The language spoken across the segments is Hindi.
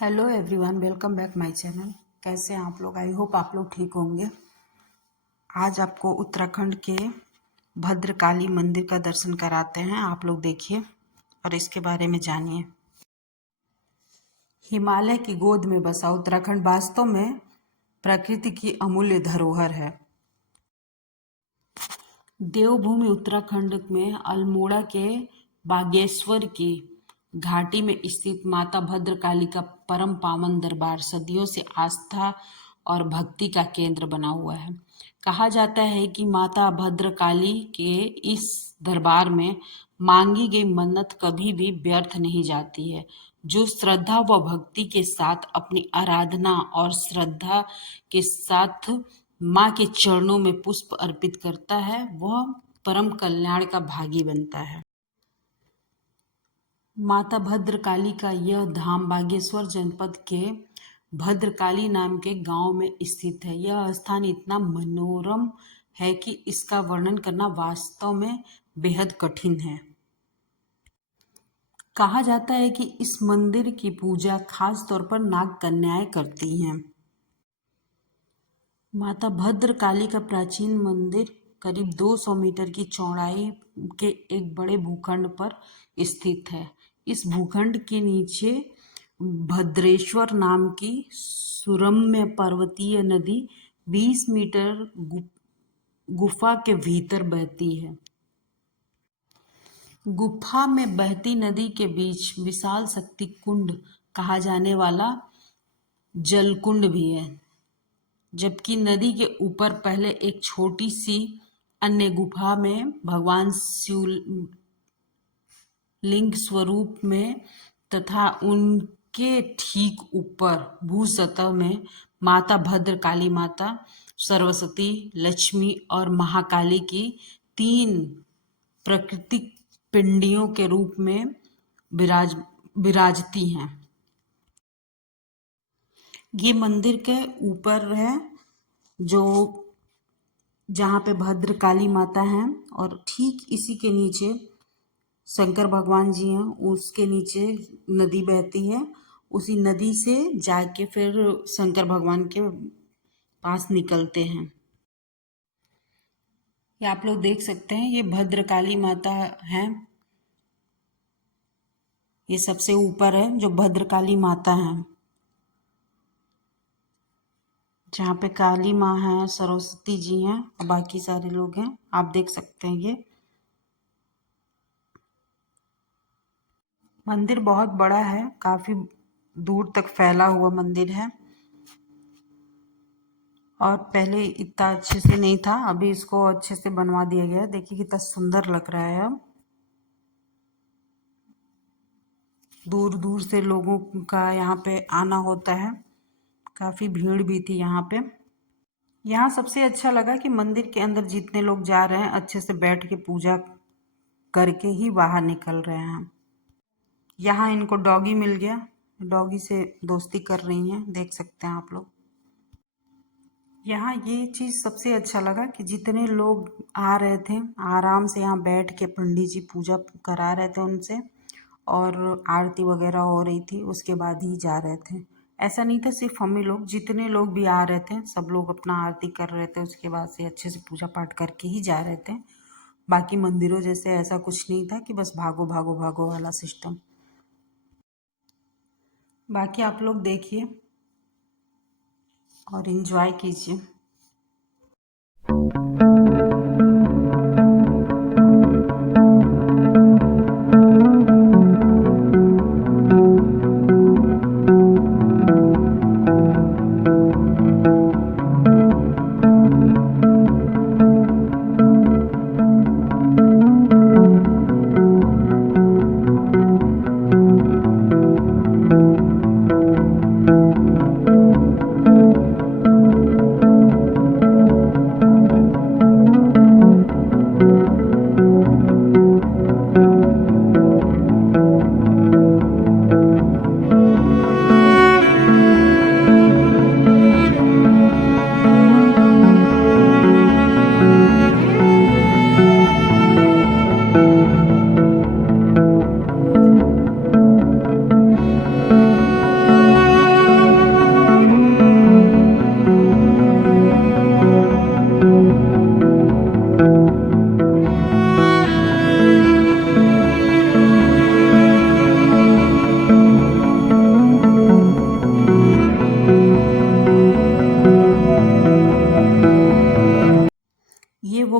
Hello everyone, welcome back my channel. कैसे हैं आप लोग? आई होप आप लोग ठीक होंगे। आज आपको उत्तराखंड के भद्रकाली मंदिर का दर्शन कराते हैं। आप लोग देखिए और इसके बारे में जानिए। हिमालय की गोद में बसा उत्तराखंड वास्तव में प्रकृति की अमूल्य धरोहर है। देवभूमि उत्तराखंड में अल्मोड़ा के बागेश्वर की घाटी में स्थित माता भद्रकाली का परम पावन दरबार सदियों से आस्था और भक्ति का केंद्र बना हुआ है। कहा जाता है कि माता भद्रकाली के इस दरबार में मांगी गई मन्नत कभी भी व्यर्थ नहीं जाती है। जो श्रद्धा व भक्ति के साथ अपनी आराधना और श्रद्धा के साथ माँ के चरणों में पुष्प अर्पित करता है, वह परम कल्याण का भागी बनता है। माता भद्रकाली का यह धाम बागेश्वर जनपद के भद्रकाली नाम के गांव में स्थित है। यह स्थान इतना मनोरम है कि इसका वर्णन करना वास्तव में बेहद कठिन है। कहा जाता है कि इस मंदिर की पूजा खास तौर पर नाग कन्याएं करती हैं। माता भद्रकाली का प्राचीन मंदिर करीब 200 मीटर की चौड़ाई के एक बड़े भूखंड पर स्थित है। इस भूखंड के नीचे भद्रेश्वर नाम की सुरम्य पर्वतीय नदी 20 मीटर गुफा के भीतर बहती है। गुफा में बहती नदी के बीच विशाल शक्ति कुंड कहा जाने वाला जलकुंड भी है, जबकि नदी के ऊपर पहले एक छोटी सी अन्य गुफा में भगवान शिवलिंग स्वरूप में तथा उनके ठीक ऊपर भूसतह में माता भद्रकाली, माता सरस्वती, लक्ष्मी और महाकाली की 3 प्राकृतिक पिंडियों के रूप में विराजती हैं। ये मंदिर के ऊपर है जो जहाँ पे भद्रकाली माता हैं, और ठीक इसी के नीचे शंकर भगवान जी हैं। उसके नीचे नदी बहती है, उसी नदी से जाके फिर शंकर भगवान के पास निकलते हैं। ये आप लोग देख सकते हैं, ये भद्रकाली माता हैं। ये सबसे ऊपर है जो भद्रकाली माता हैं, जहाँ पे काली माँ है, सरस्वती जी हैं और बाकी सारे लोग हैं। आप देख सकते हैं ये मंदिर बहुत बड़ा है, काफी दूर तक फैला हुआ मंदिर है और पहले इतना अच्छे से नहीं था, अभी इसको अच्छे से बनवा दिया गया है। देखिए कितना सुंदर लग रहा है। अब दूर दूर से लोगों का यहाँ पे आना होता है, काफी भीड़ भी थी यहाँ पे। यहाँ सबसे अच्छा लगा कि मंदिर के अंदर जितने लोग जा रहे हैं अच्छे से बैठ के पूजा करके ही बाहर निकल रहे हैं। यहाँ इनको डॉगी मिल गया, डॉगी से दोस्ती कर रही हैं, देख सकते हैं आप लोग। यहाँ ये चीज़ सबसे अच्छा लगा कि जितने लोग आ रहे थे आराम से यहाँ बैठ के पंडित जी पूजा करा रहे थे उनसे, और आरती वगैरह हो रही थी, उसके बाद ही जा रहे थे। ऐसा नहीं था सिर्फ हम ही लोग, जितने लोग भी आ रहे थे सब लोग अपना आरती कर रहे थे, उसके बाद से अच्छे से पूजा पाठ करके ही जा रहे थे। बाकी मंदिरों जैसे ऐसा कुछ नहीं था कि बस भागो भागो भागो वाला सिस्टम। बाकी आप लोग देखिए और एंजॉय कीजिए।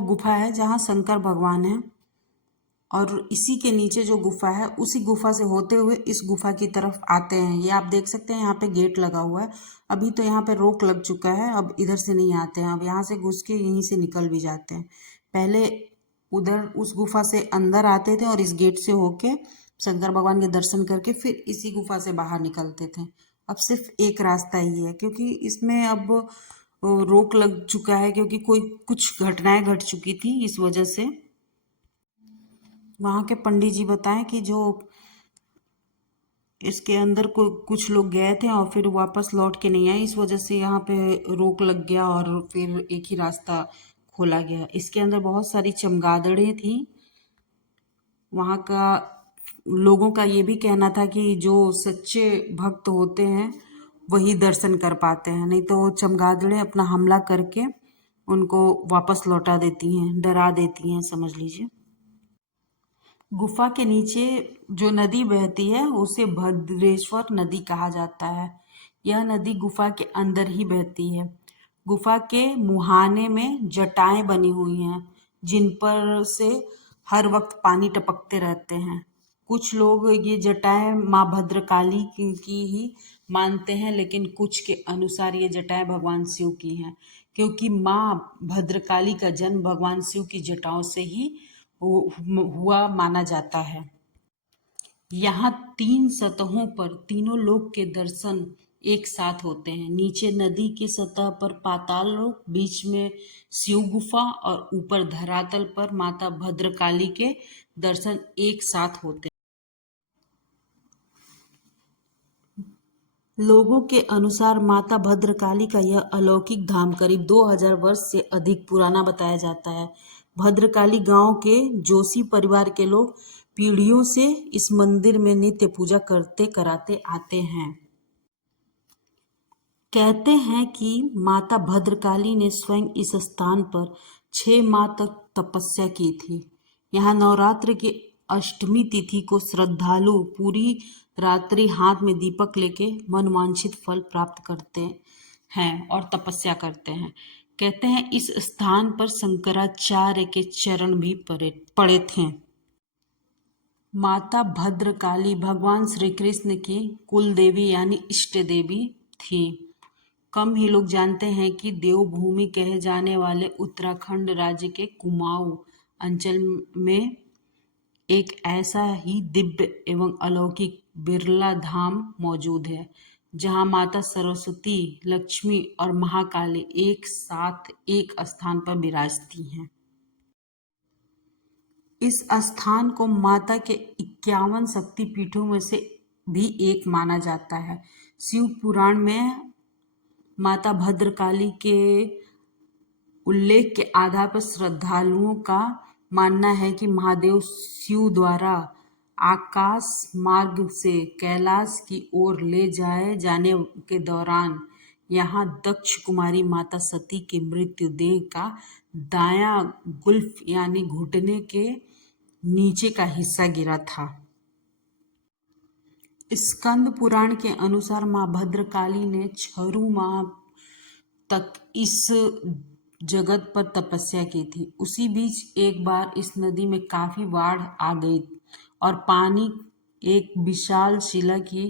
वो गुफा है जहाँ शंकर भगवान है, और इसी के नीचे जो गुफा है उसी गुफा से होते हुए इस गुफा की तरफ आते हैं। ये आप देख सकते हैं, यहाँ पे गेट लगा हुआ है। अभी तो यहाँ पे रोक लग चुका है, अब इधर से नहीं आते हैं, अब यहाँ से घुस के यहीं से निकल भी जाते हैं। पहले उधर उस गुफा से अंदर आते थे और इस गेट से होके शंकर भगवान के दर्शन करके फिर इसी गुफा से बाहर निकलते थे। अब सिर्फ एक रास्ता ही है, क्योंकि इसमें अब रोक लग चुका है, क्योंकि कोई कुछ घटनाएं घट चुकी थी, इस वजह से। वहाँ के पंडित जी बताएं कि जो इसके अंदर को कुछ लोग गए थे और फिर वापस लौट के नहीं आए, इस वजह से यहाँ पे रोक लग गया और फिर एक ही रास्ता खोला गया। इसके अंदर बहुत सारी चमगादड़ें थी। वहाँ का लोगों का ये भी कहना था कि जो सच्चे भक्त होते हैं वही दर्शन कर पाते हैं, नहीं तो वो चमगादड़ें अपना हमला करके उनको वापस लौटा देती हैं, डरा देती हैं, समझ लीजिए। गुफा के नीचे जो नदी बहती है उसे भद्रेश्वर नदी कहा जाता है। यह नदी गुफा के अंदर ही बहती है। गुफा के मुहाने में जटाएं बनी हुई हैं, जिन पर से हर वक्त पानी टपकते रहते हैं। कुछ लोग ये जटाएं माँ भद्रकाली की ही मानते हैं, लेकिन कुछ के अनुसार ये जटाएं भगवान शिव की हैं, क्योंकि माँ भद्रकाली का जन्म भगवान शिव की जटाओं से ही हुआ माना जाता है। यहाँ 3 सतहों पर तीनों लोक के दर्शन एक साथ होते हैं। नीचे नदी की सतह पर पाताल लोक, बीच में शिव गुफा और ऊपर धरातल पर माता भद्रकाली के दर्शन एक साथ होते हैं। लोगों के अनुसार माता भद्रकाली का यह अलौकिक धाम करीब 2000 वर्ष से अधिक पुराना बताया जाता है। भद्रकाली गांव के जोशी परिवार के लोग पीढ़ियों से इस मंदिर में नित्य पूजा करते कराते आते हैं। कहते हैं कि माता भद्रकाली ने स्वयं इस स्थान पर 6 माह तक तपस्या की थी। यहाँ नवरात्र की अष्टमी तिथि को श्रद्धालु पूरी रात्रि हाथ में दीपक लेके मनवांछित फल प्राप्त करते हैं और तपस्या करते हैं। कहते हैं इस स्थान पर शंकराचार्य के चरण भी पड़े थे। माता भद्रकाली भगवान श्री कृष्ण की कुल देवी यानी इष्ट देवी थी। कम ही लोग जानते हैं कि देवभूमि कहे जाने वाले उत्तराखंड राज्य के कुमाऊं अंचल में एक ऐसा ही दिव्य एवं अलौकिक बिरला धाम मौजूद है, जहां माता सरस्वती, लक्ष्मी और महाकाली एक साथ एक स्थान पर विराजती हैं। इस स्थान को माता के 51 शक्तिपीठों में से भी एक माना जाता है। शिव पुराण में माता भद्रकाली के उल्लेख के आधार पर श्रद्धालुओं का मानना है कि महादेव शिव द्वारा आकाश मार्ग से कैलाश की ओर ले जाए जाने के दौरान यहाँ दक्ष कुमारी माता सती के मृत्यु देह का दायां गुल्फ यानी घुटने के नीचे का हिस्सा गिरा था। स्कंद पुराण के अनुसार माँ भद्रकाली ने 6 माह तक इस जगत पर तपस्या की थी। उसी बीच एक बार इस नदी में काफी बाढ़ आ गई और पानी एक विशाल शिला की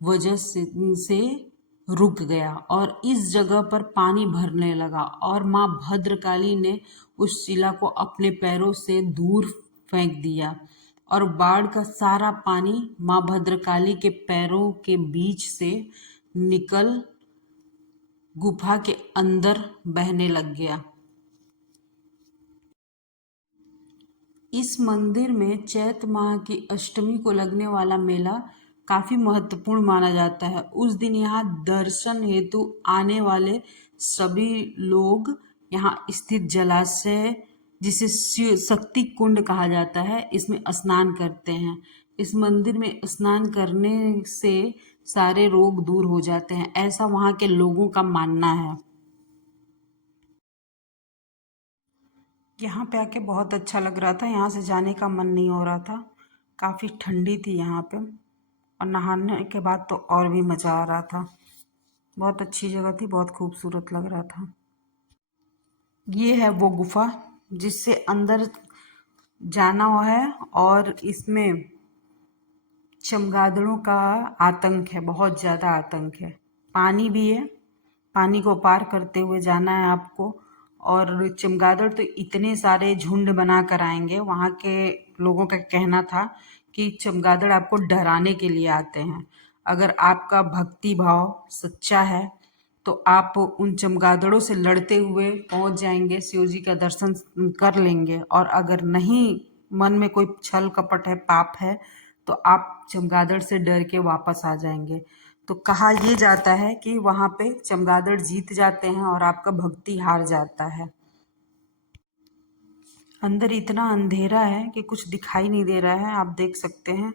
वजह से रुक गया और इस जगह पर पानी भरने लगा और माँ भद्रकाली ने उस शिला को अपने पैरों से दूर फेंक दिया और बाढ़ का सारा पानी माँ भद्रकाली के पैरों के बीच से निकल गुफा के अंदर बहने लग गया। इस मंदिर में चैत्र माह की अष्टमी को लगने वाला मेला काफी महत्वपूर्ण माना जाता है। उस दिन यहाँ दर्शन हेतु आने वाले सभी लोग यहाँ स्थित जलाशय, जिसे शक्ति कुंड कहा जाता है, इसमें स्नान करते हैं। इस मंदिर में स्नान करने से सारे रोग दूर हो जाते हैं, ऐसा वहाँ के लोगों का मानना है। यहाँ पे आके बहुत अच्छा लग रहा था, यहाँ से जाने का मन नहीं हो रहा था। काफ़ी ठंडी थी यहाँ पे और नहाने के बाद तो और भी मज़ा आ रहा था। बहुत अच्छी जगह थी, बहुत खूबसूरत लग रहा था। ये है वो गुफा जिससे अंदर जाना है। और इसमें चमगादड़ों का आतंक है, बहुत ज़्यादा आतंक है। पानी भी है, पानी को पार करते हुए जाना है आपको। और चमगादड़ तो इतने सारे झुंड बना कर आएंगे। वहाँ के लोगों का कहना था कि चमगादड़ आपको डराने के लिए आते हैं। अगर आपका भक्ति भाव सच्चा है तो आप उन चमगादड़ों से लड़ते हुए पहुंच जाएंगे, शिव जी का दर्शन कर लेंगे। और अगर नहीं, मन में कोई छल कपट है, पाप है, तो आप चमगादड़ से डर के वापस आ जाएंगे। तो कहा ये जाता है कि वहाँ पे चमगादड़ जीत जाते हैं और आपका भक्ति हार जाता है। अंदर इतना अंधेरा है कि कुछ दिखाई नहीं दे रहा है। आप देख सकते हैं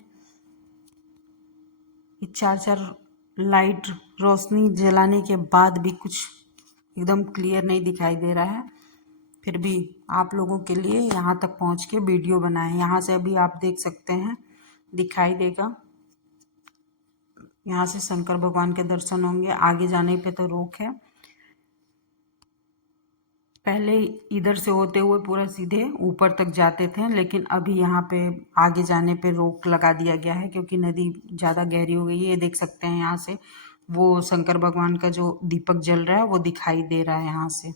कि चार चार लाइट रोशनी जलाने के बाद भी कुछ एकदम क्लियर नहीं दिखाई दे रहा है। फिर भी आप लोगों के लिए यहाँ तक पहुँच के वीडियो बनाए। यहाँ से अभी आप देख सकते हैं, दिखाई देगा। यहाँ से शंकर भगवान के दर्शन होंगे। आगे जाने पे तो रोक है। पहले इधर से होते हुए पूरा सीधे ऊपर तक जाते थे, लेकिन अभी यहाँ पे आगे जाने पे रोक लगा दिया गया है क्योंकि नदी ज़्यादा गहरी हो गई है। ये देख सकते हैं यहाँ से वो शंकर भगवान का जो दीपक जल रहा है वो दिखाई दे रहा है यहाँ से।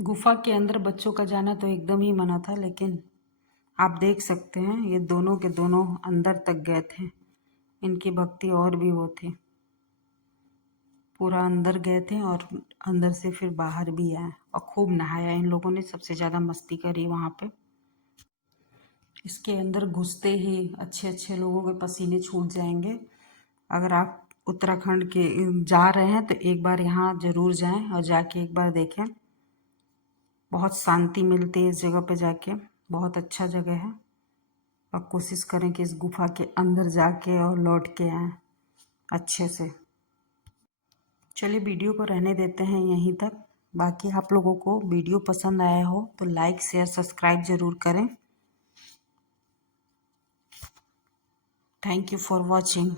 गुफा के अंदर बच्चों का जाना तो एकदम ही मना था, लेकिन आप देख सकते हैं ये दोनों के दोनों अंदर तक गए थे। इनकी भक्ति और भी वो थी, पूरा अंदर गए थे और अंदर से फिर बाहर भी आए और खूब नहाया। इन लोगों ने सबसे ज़्यादा मस्ती करी वहाँ पे। इसके अंदर घुसते ही अच्छे अच्छे लोगों के पसीने छूट जाएंगे। अगर आप उत्तराखंड के जा रहे हैं तो एक बार यहाँ ज़रूर जाएं और जाके एक बार देखें। बहुत शांति मिलती है इस जगह पे जाके, बहुत अच्छा जगह है। और कोशिश करें कि इस गुफा के अंदर जाके और लौट के आएँ अच्छे से। चलिए वीडियो को रहने देते हैं यहीं तक। बाकी आप लोगों को वीडियो पसंद आया हो तो लाइक शेयर सब्सक्राइब ज़रूर करें। Thank you for watching.